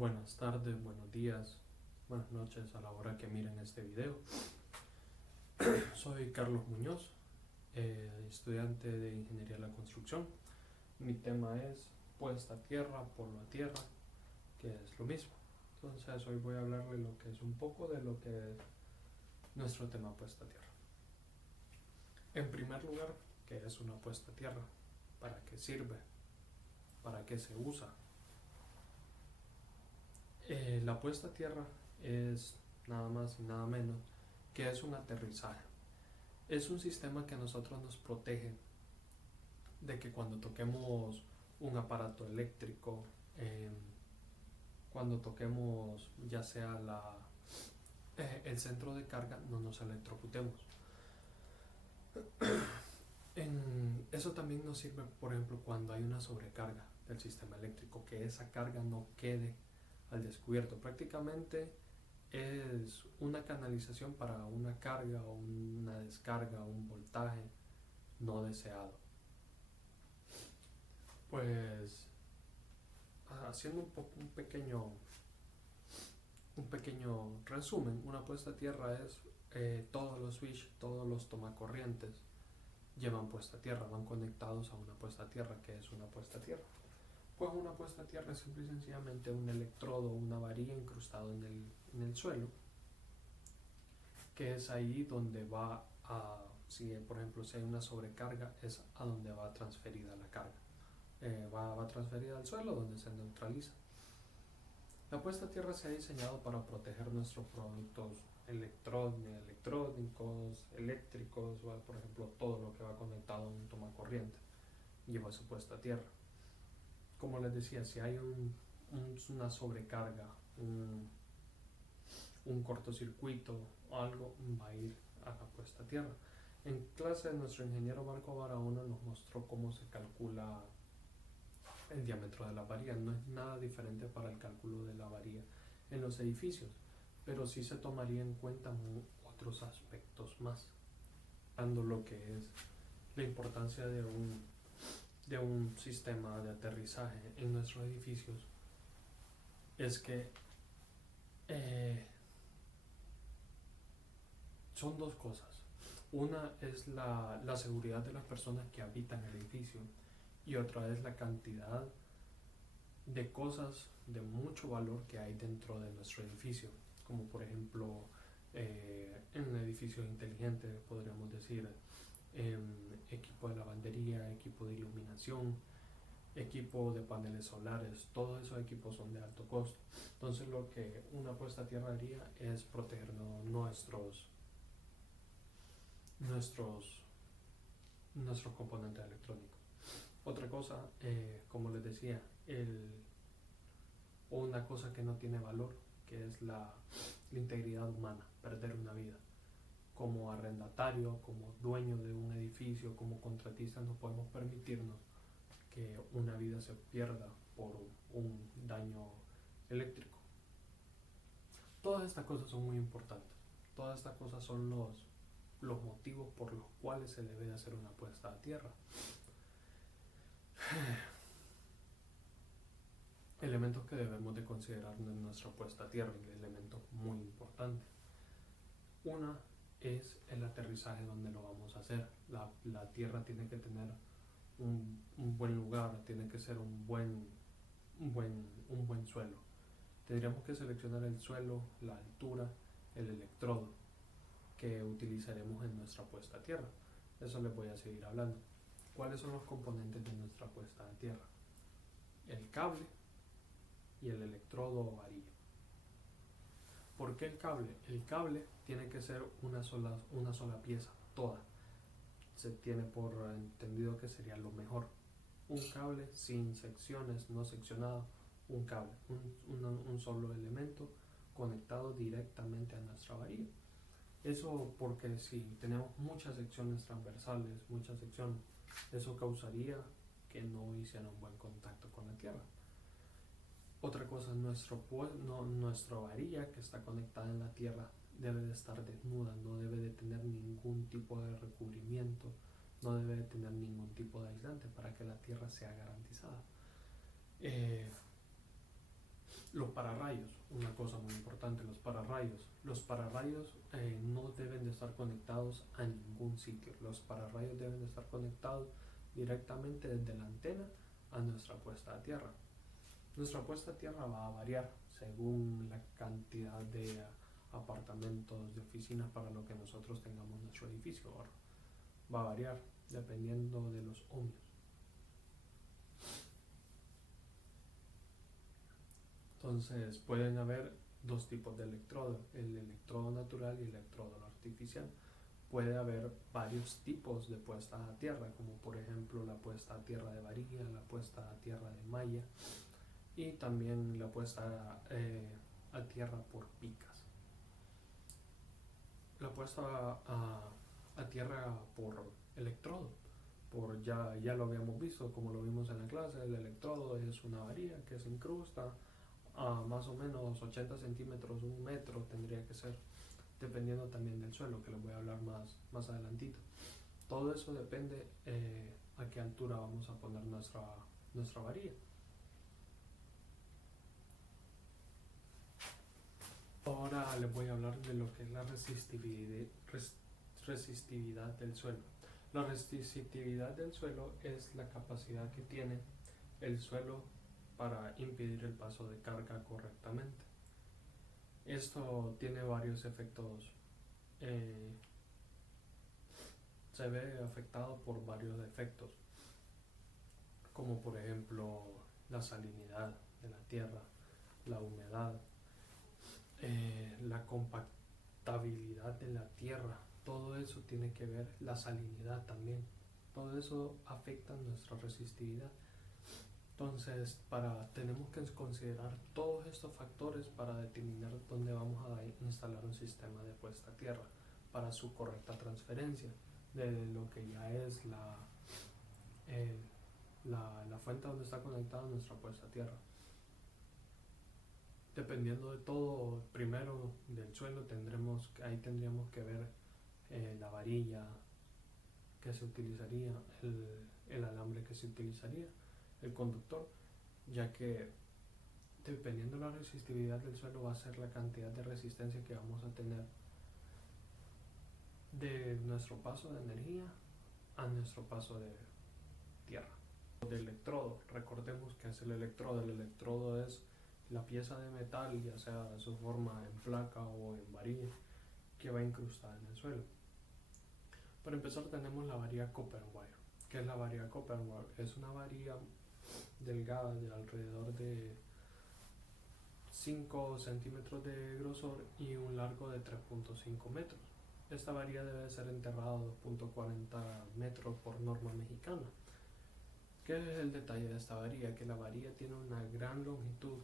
Buenas tardes, buenos días, buenas noches a la hora que miren este video. Soy Carlos Muñoz, estudiante de Ingeniería de la Construcción. Mi tema es puesta a tierra, polvo a tierra, que es lo mismo. Entonces hoy voy a hablarle lo que es un poco de lo que es nuestro tema puesta a tierra. En primer lugar, ¿qué es una puesta a tierra? ¿Para qué sirve? ¿Para qué se usa? La puesta a tierra es nada más y nada menos que es un aterrizaje. Es un sistema que a nosotros nos protege de que cuando toquemos un aparato eléctrico, cuando toquemos ya sea el centro de carga, no nos electrocutemos. Eso también nos sirve, por ejemplo, cuando hay una sobrecarga del sistema eléctrico, que esa carga no quede al descubierto. Prácticamente es una canalización para una carga o una descarga o un voltaje no deseado. Pues haciendo un pequeño resumen, una puesta a tierra es todos los switch, todos los tomacorrientes llevan puesta a tierra, van conectados a una puesta a tierra. ¿Qué es una puesta a tierra? Pues una puesta a tierra es simple y sencillamente un electrodo, una varilla incrustado en el suelo, que es ahí donde va a, si por ejemplo si hay una sobrecarga, es a donde va transferida la carga. Va transferida al suelo donde se neutraliza. La puesta a tierra se ha diseñado para proteger nuestros productos electrónicos, eléctricos, por ejemplo todo lo que va conectado a un tomacorriente lleva su puesta a tierra. Como les decía, si hay una sobrecarga, un cortocircuito o algo, va a ir a la puesta a tierra. En clase nuestro ingeniero Marco Barahona nos mostró cómo se calcula el diámetro de la varilla. No es nada diferente para el cálculo de la varilla en los edificios, pero sí se tomaría en cuenta otros aspectos más, dando lo que es la importancia de un sistema de aterrizaje en nuestros edificios. Es que son dos cosas. Una es la seguridad de las personas que habitan el edificio, y otra es la cantidad de cosas de mucho valor que hay dentro de nuestro edificio, como por ejemplo en un edificio inteligente podríamos decir equipo de lavandería, equipo de iluminación, equipo de paneles solares. Todos esos equipos son de alto costo. Entonces lo que una puesta a tierra haría es proteger nuestros componentes electrónicos. Otra cosa, como les decía, una cosa que no tiene valor, que es la integridad humana, perder una vida. Como arrendatario, como dueño de un edificio, como contratista, no podemos permitirnos que una vida se pierda por un daño eléctrico. Todas estas cosas son muy importantes. Todas estas cosas son los motivos por los cuales se debe de hacer una puesta a tierra. Elementos que debemos de considerar en nuestra puesta a tierra, elementos muy importantes. Una es el aterrizaje donde lo vamos a hacer. La tierra tiene que tener un buen lugar, tiene que ser un buen suelo. Tendríamos que seleccionar el suelo, la altura, el electrodo que utilizaremos en nuestra puesta a tierra. Eso les voy a seguir hablando. ¿Cuáles son los componentes de nuestra puesta a tierra? El cable y el electrodo o varilla. ¿Por qué el cable? El cable tiene que ser una sola pieza, toda. Se tiene por entendido que sería lo mejor. Un cable sin secciones, no seccionado, un cable, un solo elemento conectado directamente a nuestra varilla. Eso porque si tenemos muchas secciones transversales, muchas secciones, eso causaría que no hiciera un buen contacto con la tierra. Otra cosa, nuestra varilla que está conectada en la tierra debe de estar desnuda, no debe de tener ningún tipo de recubrimiento, no debe de tener ningún tipo de aislante para que la tierra sea garantizada. Los pararrayos, una cosa muy importante, los pararrayos. Los pararrayos no deben de estar conectados a ningún sitio. Los pararrayos deben de estar conectados directamente desde la antena a nuestra puesta a tierra. Nuestra puesta a tierra va a variar según la cantidad de apartamentos, de oficinas para lo que nosotros tengamos nuestro edificio. Ahora, va a variar dependiendo de los ohmios. Entonces pueden haber dos tipos de electrodo, el electrodo natural y el electrodo artificial. Puede haber varios tipos de puesta a tierra, como por ejemplo la puesta a tierra de varilla, la puesta a tierra de malla y también la puesta a tierra por picas. La puesta a tierra por electrodo, ya lo habíamos visto, como lo vimos en la clase, el electrodo es una varilla que se incrusta a más o menos 80 centímetros, 1 metro tendría que ser, dependiendo también del suelo, que les voy a hablar más adelantito. Todo eso depende a qué altura vamos a poner nuestra varilla. Ahora les voy a hablar de lo que es la resistividad del suelo. La resistividad del suelo es la capacidad que tiene el suelo para impedir el paso de carga correctamente. Esto tiene varios efectos, se ve afectado por varios efectos, como por ejemplo la salinidad de la tierra, la humedad, la compactabilidad de la tierra. Todo eso tiene que ver, la salinidad también. Todo eso afecta nuestra resistividad. Entonces, tenemos que considerar todos estos factores para determinar dónde vamos a instalar un sistema de puesta a tierra para su correcta transferencia de lo que ya es la fuente donde está conectada nuestra puesta a tierra. Dependiendo de todo, primero del suelo tendríamos que ver la varilla que se utilizaría, el alambre que se utilizaría, el conductor, ya que dependiendo de la resistividad del suelo va a ser la cantidad de resistencia que vamos a tener de nuestro paso de energía a nuestro paso de tierra. De electrodo, recordemos que es el electrodo es la pieza de metal, ya sea su forma en placa o en varilla, que va incrustada en el suelo. Para empezar tenemos la varilla copper wire. ¿Qué es la varilla copper wire? Es una varilla delgada de alrededor de 5 centímetros de grosor y un largo de 3.5 metros. Esta varilla debe ser enterrada a 2.40 metros por norma mexicana. ¿Qué es el detalle de esta varilla? Que la varilla tiene una gran longitud,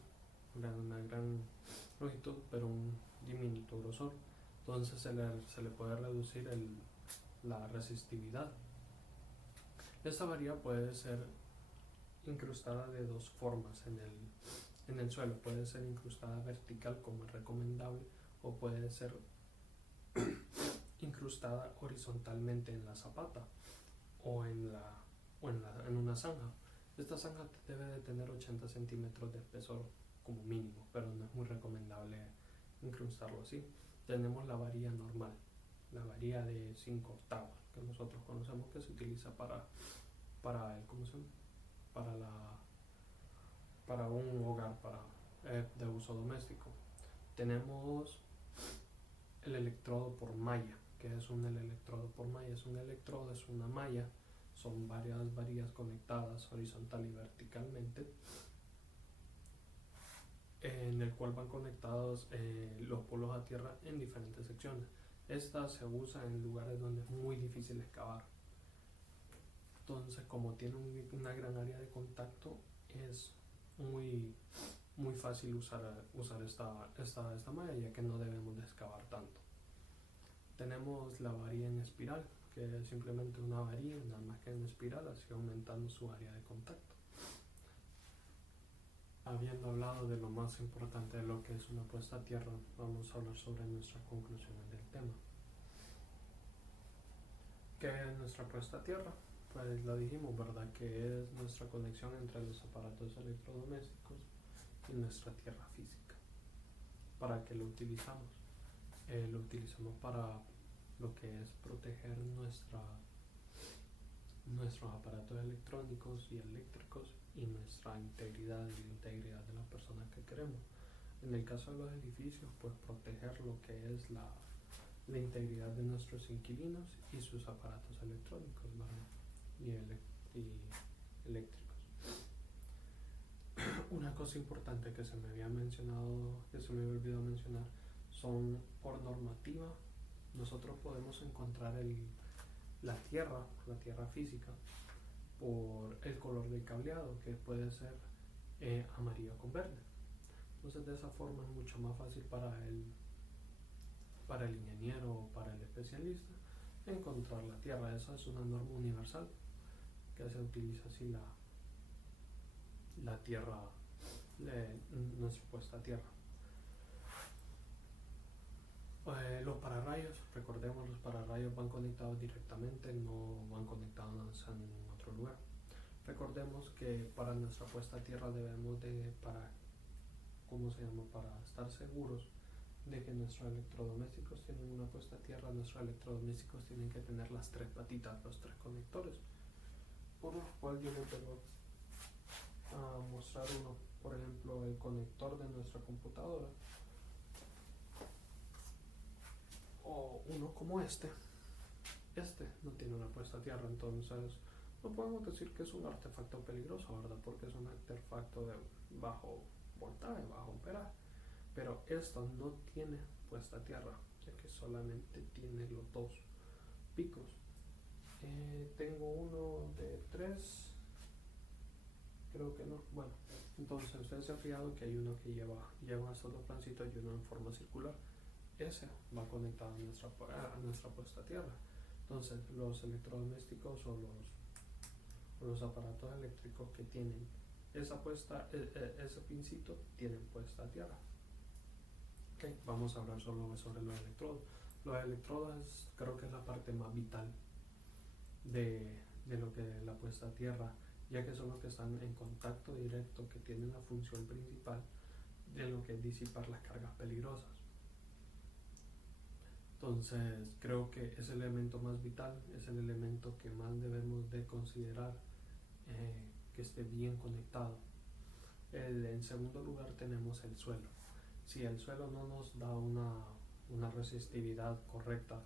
pero un diminuto grosor. Entonces se le puede reducir la resistividad. Esta varilla puede ser incrustada de dos formas en el suelo. Puede ser incrustada vertical, como es recomendable, o puede ser incrustada horizontalmente en la zapata o en una zanja. Esta zanja debe de tener 80 centímetros de espesor como mínimo, pero no es muy recomendable incrustarlo así. Tenemos la varilla normal, la varilla de 5 octavos, que nosotros conocemos, que se utiliza para un hogar de uso doméstico. Tenemos el electrodo por malla. ¿Qué es el electrodo por malla? Es una malla, son varias varillas conectadas horizontal y verticalmente, en el cual van conectados los polos a tierra en diferentes secciones. Esta se usa en lugares donde es muy difícil excavar. Entonces, como tiene una gran área de contacto, es muy fácil usar esta malla, ya que no debemos de excavar tanto. Tenemos la varilla en espiral, que es simplemente una varilla, nada más que en espiral, así aumentando su área de contacto. Habiendo hablado de lo más importante de lo que es una puesta a tierra, vamos a hablar sobre nuestras conclusiones del tema. ¿Qué es nuestra puesta a tierra? Pues lo dijimos, ¿verdad? Que es nuestra conexión entre los aparatos electrodomésticos y nuestra tierra física. ¿Para qué lo utilizamos? Lo utilizamos para lo que es proteger nuestros aparatos electrónicos y eléctricos y nuestra integridad y la integridad de las personas que queremos. En el caso de los edificios, pues proteger lo que es la integridad de nuestros inquilinos y sus aparatos electrónicos, ¿vale? y eléctricos. Una cosa importante que se me había olvidado mencionar, son por normativa, nosotros podemos encontrar la tierra física por el color del cableado, que puede ser amarillo con verde. Entonces de esa forma es mucho más fácil para el ingeniero o para el especialista encontrar la tierra. Esa es una norma universal que se utiliza así la tierra, nuestra puesta a tierra. Los pararrayos, recordemos, los pararrayos van conectados directamente, no van conectados a ningún otro lugar. Recordemos que para nuestra puesta a tierra debemos para estar seguros de que nuestros electrodomésticos tienen una puesta a tierra, nuestros electrodomésticos tienen que tener las 3 patitas, los 3 conectores, por lo cual yo les voy a mostrar uno, por ejemplo, el conector de nuestra computadora, o uno como este no tiene una puesta a tierra, entonces no podemos decir que es un artefacto peligroso, ¿verdad? Porque es un artefacto de bajo voltaje, bajo amperaje, pero esto no tiene puesta a tierra, ya que solamente tiene los 2 picos. Tengo uno de 3, creo que no. Bueno, entonces ustedes se han fijado que hay uno que lleva estos 2 plancitos y uno en forma circular. Ese va conectado a nuestra puesta a tierra. Entonces los electrodomésticos o los aparatos eléctricos que tienen ese pincito tienen puesta a tierra. Okay, vamos a hablar solo sobre los electrodos. Los electrodos creo que es la parte más vital de lo que es la puesta a tierra, ya que son los que están en contacto directo, que tienen la función principal de lo que es disipar las cargas peligrosas. Entonces creo que es el elemento más vital, es el elemento que más debemos de considerar que esté bien conectado. En segundo lugar tenemos el suelo. Si el suelo no nos da una resistividad correcta,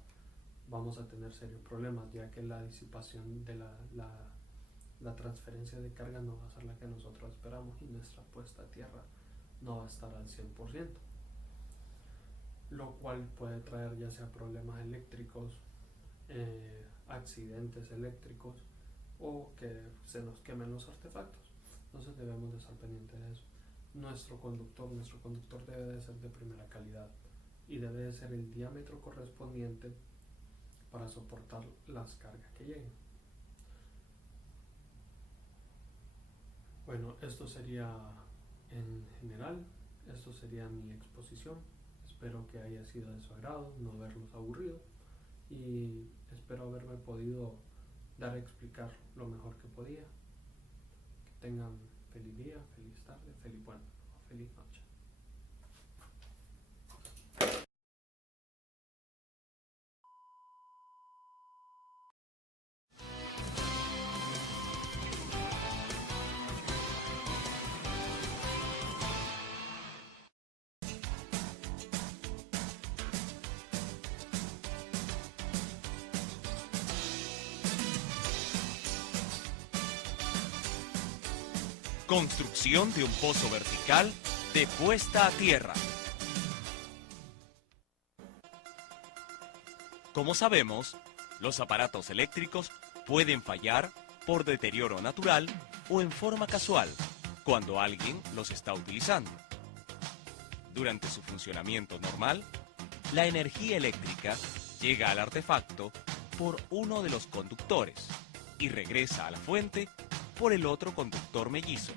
vamos a tener serios problemas, ya que la disipación de la transferencia de carga no va a ser la que nosotros esperamos y nuestra puesta a tierra no va a estar al 100%, lo cual puede traer ya sea problemas eléctricos, accidentes eléctricos o que se nos quemen los artefactos. Entonces debemos de estar pendientes de eso. Nuestro conductor debe de ser de primera calidad y debe de ser el diámetro correspondiente para soportar las cargas que lleguen. Bueno, esto sería en general, esto sería mi exposición. Espero que haya sido de su agrado, no haberlos aburrido, y espero haberme podido dar a explicar lo mejor que podía. Que tengan feliz día, feliz tarde, feliz noche. Construcción de un pozo vertical de puesta a tierra. Como sabemos, los aparatos eléctricos pueden fallar por deterioro natural o en forma casual, cuando alguien los está utilizando. Durante su funcionamiento normal, la energía eléctrica llega al artefacto por uno de los conductores y regresa a la fuente por el otro conductor mellizo.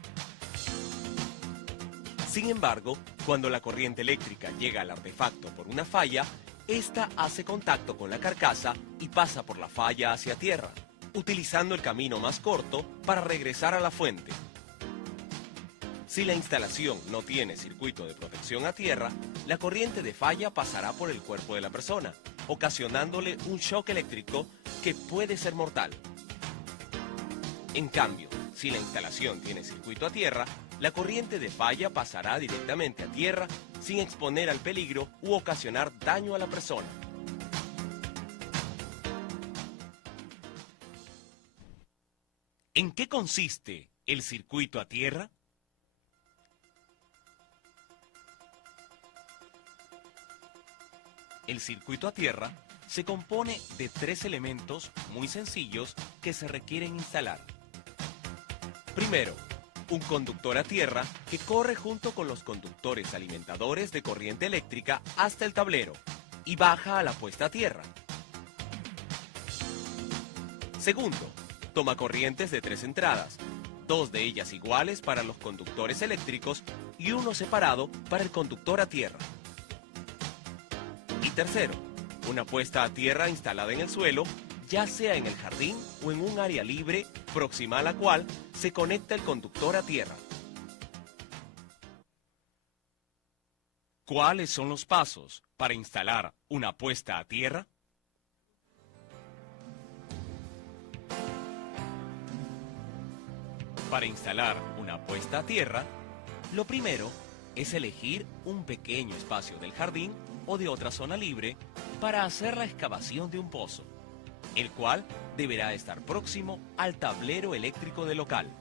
Sin embargo, cuando la corriente eléctrica llega al artefacto por una falla, esta hace contacto con la carcasa y pasa por la falla hacia tierra, utilizando el camino más corto para regresar a la fuente. Si la instalación no tiene circuito de protección a tierra, la corriente de falla pasará por el cuerpo de la persona, ocasionándole un shock eléctrico que puede ser mortal. En cambio, si la instalación tiene circuito a tierra, la corriente de falla pasará directamente a tierra sin exponer al peligro u ocasionar daño a la persona. ¿En qué consiste el circuito a tierra? El circuito a tierra se compone de 3 elementos muy sencillos que se requieren instalar. Primero, un conductor a tierra que corre junto con los conductores alimentadores de corriente eléctrica hasta el tablero y baja a la puesta a tierra. Segundo, tomacorrientes de 3 entradas, 2 de ellas iguales para los conductores eléctricos y uno separado para el conductor a tierra. Y tercero, una puesta a tierra instalada en el suelo, ya sea en el jardín o en un área libre próxima a la cual se conecta el conductor a tierra. ¿Cuáles son los pasos para instalar una puesta a tierra? Para instalar una puesta a tierra, lo primero es elegir un pequeño espacio del jardín o de otra zona libre para hacer la excavación de un pozo, el cual deberá estar próximo al tablero eléctrico del local.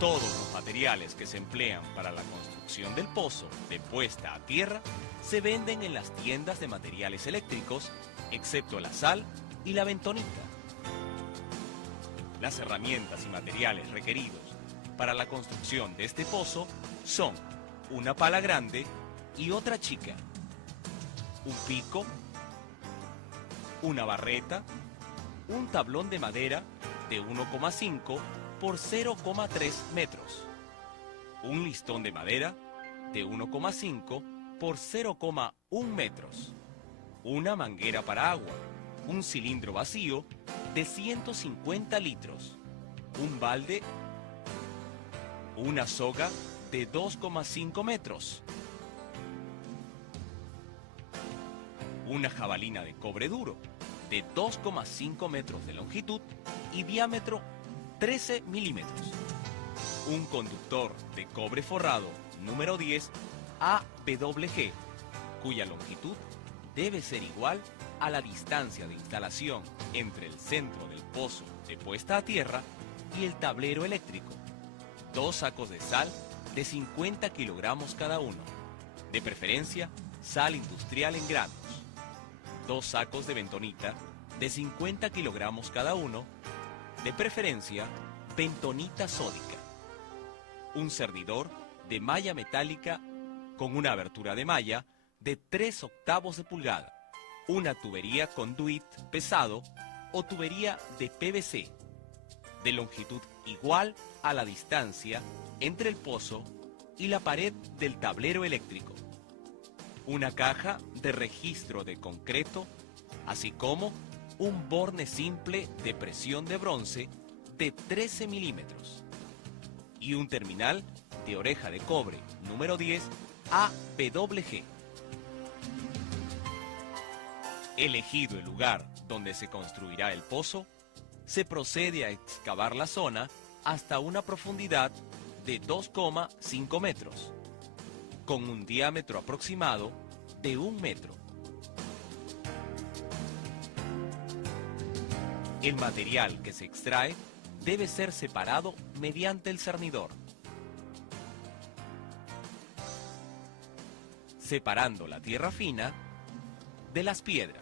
Todos los materiales que se emplean para la construcción del pozo de puesta a tierra se venden en las tiendas de materiales eléctricos, excepto la sal y la bentonita. Las herramientas y materiales requeridos para la construcción de este pozo son una pala grande y otra chica, un pico, una barreta, un tablón de madera de 1,5 por 0,3 metros, un listón de madera de 1,5 por 0,1 metros, una manguera para agua, un cilindro vacío de 150 litros, un balde, una soga de 2,5 metros, una jabalina de cobre duro de 2,5 metros de longitud y diámetro 13 milímetros, un conductor de cobre forrado número 10 AWG, cuya longitud debe ser igual a la distancia de instalación entre el centro del pozo de puesta a tierra y el tablero eléctrico, 2 sacos de sal de 50 kilogramos cada uno, de preferencia sal industrial en granos, 2 sacos de bentonita de 50 kilogramos cada uno, de preferencia bentonita sódica, un cernidor de malla metálica con una abertura de malla de 3/8 de pulgada, una tubería conduit pesado o tubería de PVC, de longitud igual a la distancia entre el pozo y la pared del tablero eléctrico, una caja de registro de concreto, así como un borne simple de presión de bronce de 13 milímetros y un terminal de oreja de cobre número 10 AWG. Elegido el lugar donde se construirá el pozo, se procede a excavar la zona hasta una profundidad de 2,5 metros, con un diámetro aproximado de 1 metro. El material que se extrae debe ser separado mediante el cernidor, separando la tierra fina de las piedras.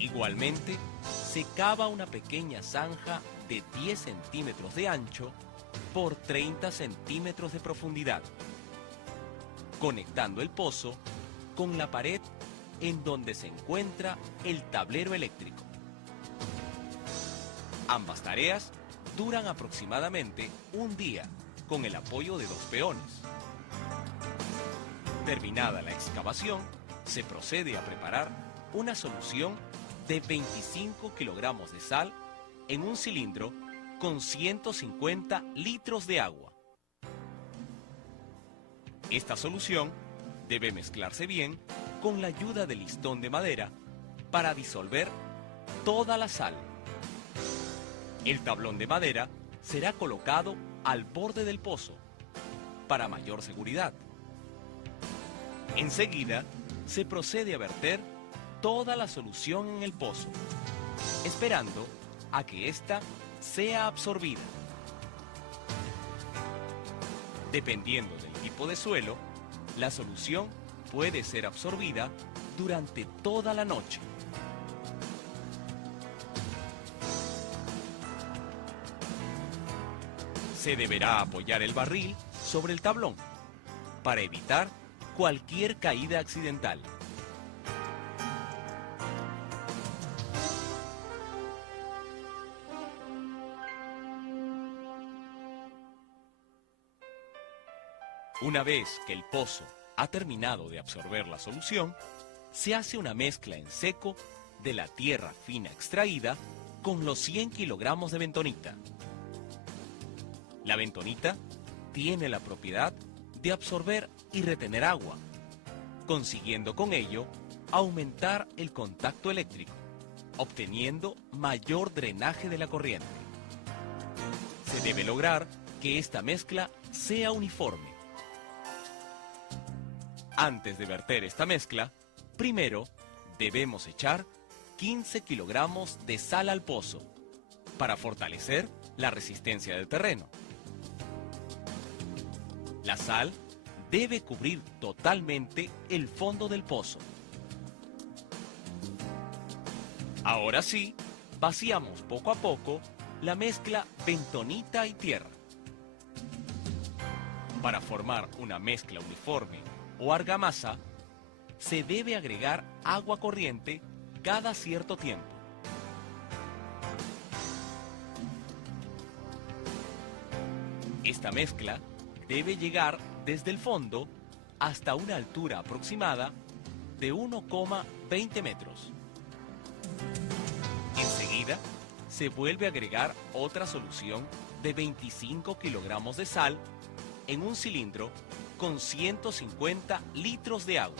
Igualmente, se cava una pequeña zanja de 10 centímetros de ancho por 30 centímetros de profundidad, conectando el pozo con la pared en donde se encuentra el tablero eléctrico. Ambas tareas duran aproximadamente un día con el apoyo de 2 peones. Terminada la excavación, se procede a preparar una solución de 25 kilogramos de sal en un cilindro con 150 litros de agua. Esta solución debe mezclarse bien con la ayuda del listón de madera para disolver toda la sal. El tablón de madera será colocado al borde del pozo para mayor seguridad. Enseguida, se procede a verter toda la solución en el pozo, esperando a que ésta sea absorbida. Dependiendo del tipo de suelo, la solución puede ser absorbida durante toda la noche. Se deberá apoyar el barril sobre el tablón para evitar cualquier caída accidental. Una vez que el pozo ha terminado de absorber la solución, se hace una mezcla en seco de la tierra fina extraída con los 100 kilogramos de bentonita. La bentonita tiene la propiedad de absorber y retener agua, consiguiendo con ello aumentar el contacto eléctrico, obteniendo mayor drenaje de la corriente. Se debe lograr que esta mezcla sea uniforme. Antes de verter esta mezcla, primero debemos echar 15 kilogramos de sal al pozo para fortalecer la resistencia del terreno. La sal debe cubrir totalmente el fondo del pozo. Ahora sí, vaciamos poco a poco la mezcla bentonita y tierra. Para formar una mezcla uniforme o argamasa, se debe agregar agua corriente cada cierto tiempo. Esta mezcla debe llegar desde el fondo hasta una altura aproximada de 1,20 metros. Enseguida, se vuelve a agregar otra solución de 25 kilogramos de sal en un cilindro con 150 litros de agua,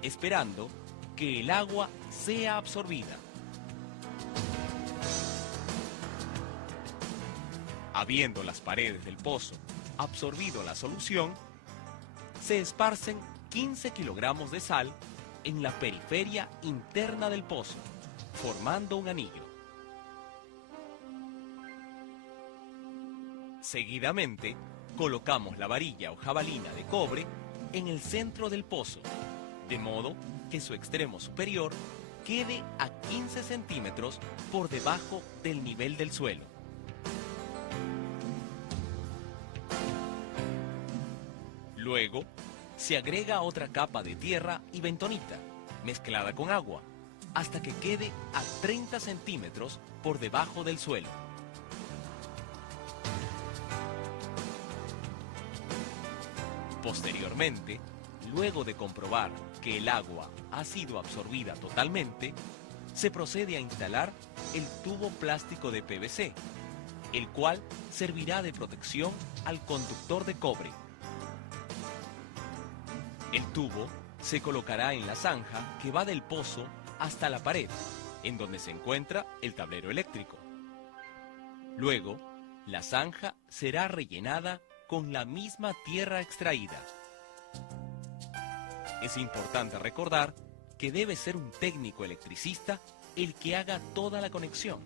esperando que el agua sea absorbida. Habiendo las paredes del pozo absorbido la solución, se esparcen 15 kilogramos de sal en la periferia interna del pozo, formando un anillo. Seguidamente, colocamos la varilla o jabalina de cobre en el centro del pozo, de modo que su extremo superior quede a 15 centímetros por debajo del nivel del suelo. Luego, se agrega otra capa de tierra y bentonita, mezclada con agua, hasta que quede a 30 centímetros por debajo del suelo. Posteriormente, luego de comprobar que el agua ha sido absorbida totalmente, se procede a instalar el tubo plástico de PVC, el cual servirá de protección al conductor de cobre. El tubo se colocará en la zanja que va del pozo hasta la pared, en donde se encuentra el tablero eléctrico. Luego, la zanja será rellenada con la misma tierra extraída. Es importante recordar que debe ser un técnico electricista el que haga toda la conexión,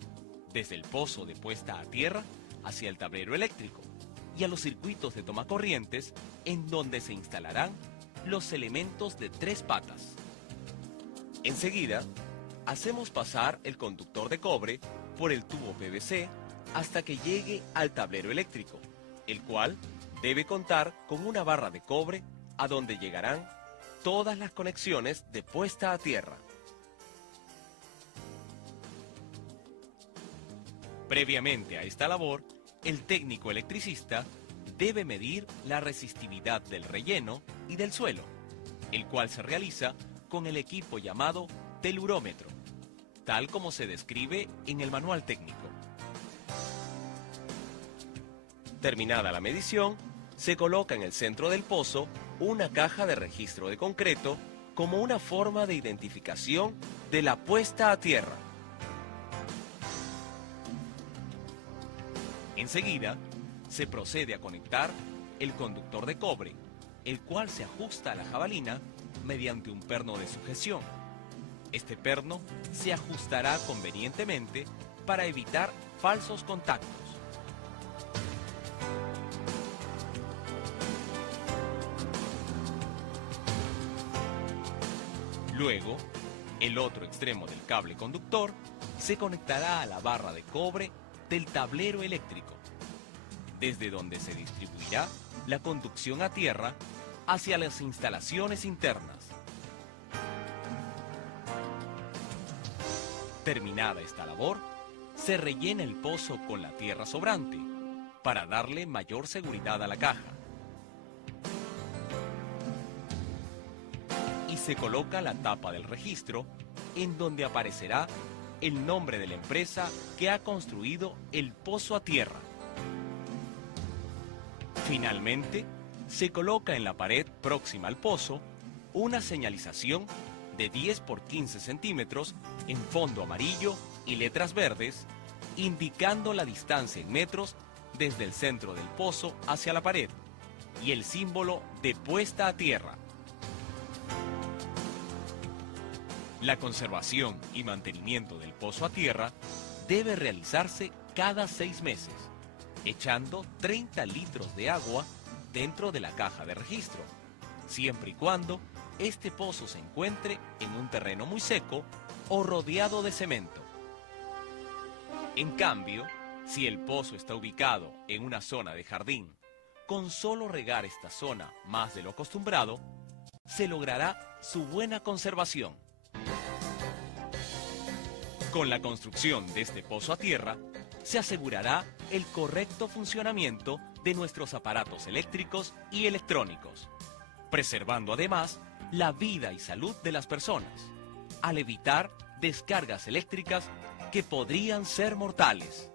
desde el pozo de puesta a tierra hacia el tablero eléctrico y a los circuitos de tomacorrientes en donde se instalarán los elementos de 3 patas. Enseguida, hacemos pasar el conductor de cobre por el tubo PVC hasta que llegue al tablero eléctrico, el cual debe contar con una barra de cobre a donde llegarán todas las conexiones de puesta a tierra. Previamente a esta labor, el técnico electricista debe medir la resistividad del relleno y del suelo, el cual se realiza con el equipo llamado telurómetro, tal como se describe en el manual técnico. Terminada la medición, se coloca en el centro del pozo una caja de registro de concreto como una forma de identificación de la puesta a tierra. Enseguida, se procede a conectar el conductor de cobre, el cual se ajusta a la jabalina mediante un perno de sujeción. Este perno se ajustará convenientemente para evitar falsos contactos. Luego, el otro extremo del cable conductor se conectará a la barra de cobre del tablero eléctrico, desde donde se distribuirá la conducción a tierra hacia las instalaciones internas. Terminada esta labor, se rellena el pozo con la tierra sobrante para darle mayor seguridad a la caja. Y se coloca la tapa del registro en donde aparecerá el nombre de la empresa que ha construido el pozo a tierra. Finalmente, se coloca en la pared próxima al pozo una señalización de 10 por 15 centímetros en fondo amarillo y letras verdes, indicando la distancia en metros desde el centro del pozo hacia la pared y el símbolo de puesta a tierra. La conservación y mantenimiento del pozo a tierra debe realizarse cada 6 meses, echando 30 litros de agua dentro de la caja de registro, siempre y cuando este pozo se encuentre en un terreno muy seco o rodeado de cemento. En cambio, si el pozo está ubicado en una zona de jardín, con solo regar esta zona más de lo acostumbrado, se logrará su buena conservación. Con la construcción de este pozo a tierra, se asegurará el correcto funcionamiento de nuestros aparatos eléctricos y electrónicos, preservando además la vida y salud de las personas, al evitar descargas eléctricas que podrían ser mortales.